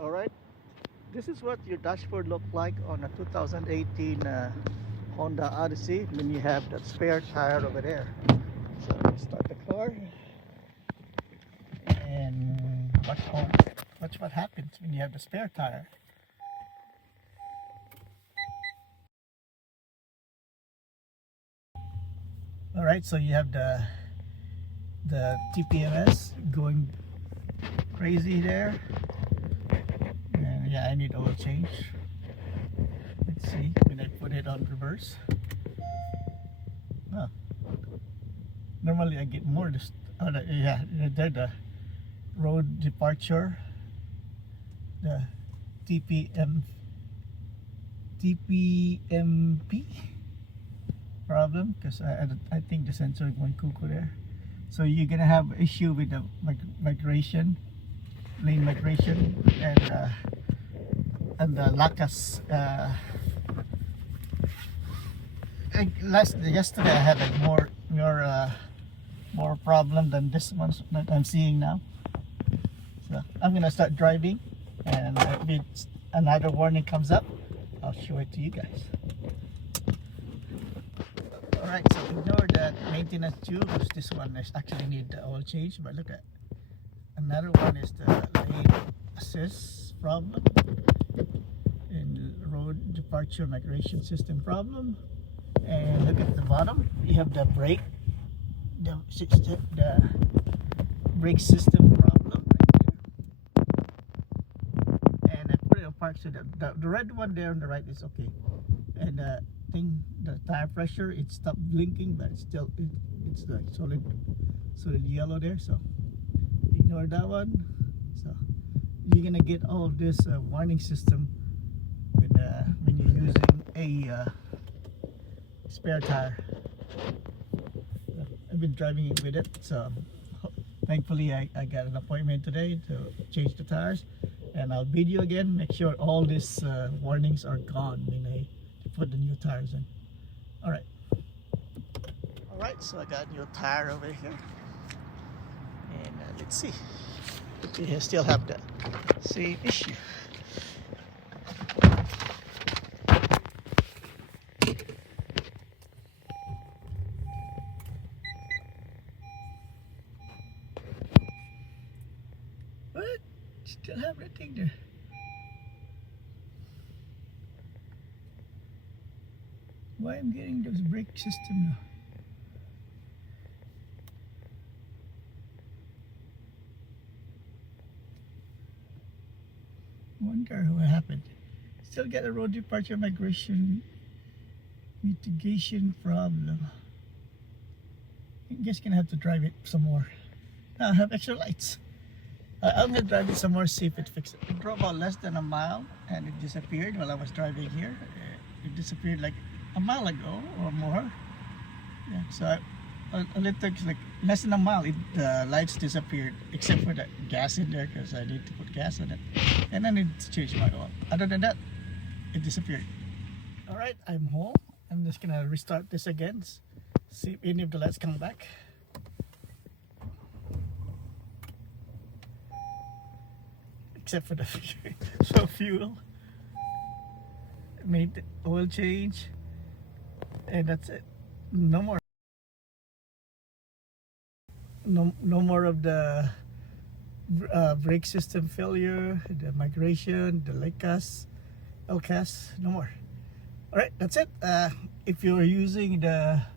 All right, this is what your dashboard looked like on a 2018 Honda Odyssey when you have that spare tire over there. So start the car and watch what happens when you have the spare tire. All right, so you have the TPMS going crazy there. And yeah, I need oil change. Let's see when I put it on reverse. Oh. Normally I get more. Yeah, the road departure, the TPMP problem, because I think the sensor is going cuckoo there. So you're gonna have issue with the lane migration, and the LACAS. Yesterday I had like more problem than this one that I'm seeing now. So I'm gonna start driving, and if another warning comes up, I'll show it to you guys. Alright, so ignore that maintenance tube, because this one is actually need the oil change. But look at another one is the lane assist problem and road departure migration system problem. And look at the bottom, you have the brake brake system problem right there. And I put it on park, so the red one there on the right is okay. And the tire pressure, it stopped blinking, but it's like solid yellow there. So ignore that one. So you're gonna get all of this warning system when you're using a spare tire. I've been driving it with it, so thankfully I got an appointment today to change the tires, and I'll video again, make sure all these warnings are gone when I put the new tires in. Alright, so I got a new tire over here, and let's see if we still have the same issue. What? Still have everything there. Why I'm getting this brake system now? Wonder what happened. Still got a road departure migration mitigation problem. I'm just gonna have to drive it some more. Now I have extra lights. I'm gonna drive it some more, see if it fixes it. It drove about less than a mile and it disappeared while I was driving here. It disappeared like a mile ago or more. Yeah, so it took like less than a mile. The lights disappeared, except for the gas in there, because I need to put gas in it, and I need to change my oil. Other than that, it disappeared. All right, I'm home. I'm just gonna restart this again, see if any of the lights come back. Except for the fuel. Made the oil change, and that's it. No more. No more of the brake system failure, the migration, the LCAS, no more. All right, that's it. If you're using a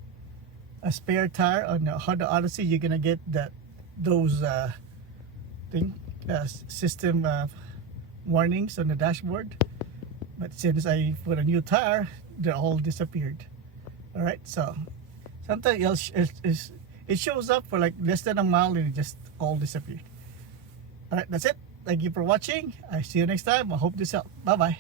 spare tire on the Honda Odyssey, you're gonna get those system warnings on the dashboard. But since I put a new tire, they all disappeared. All right, so sometimes it shows up for like less than a mile and it just all disappeared. All right, that's it. Thank you for watching. I see you next time. I hope this helped. Bye bye.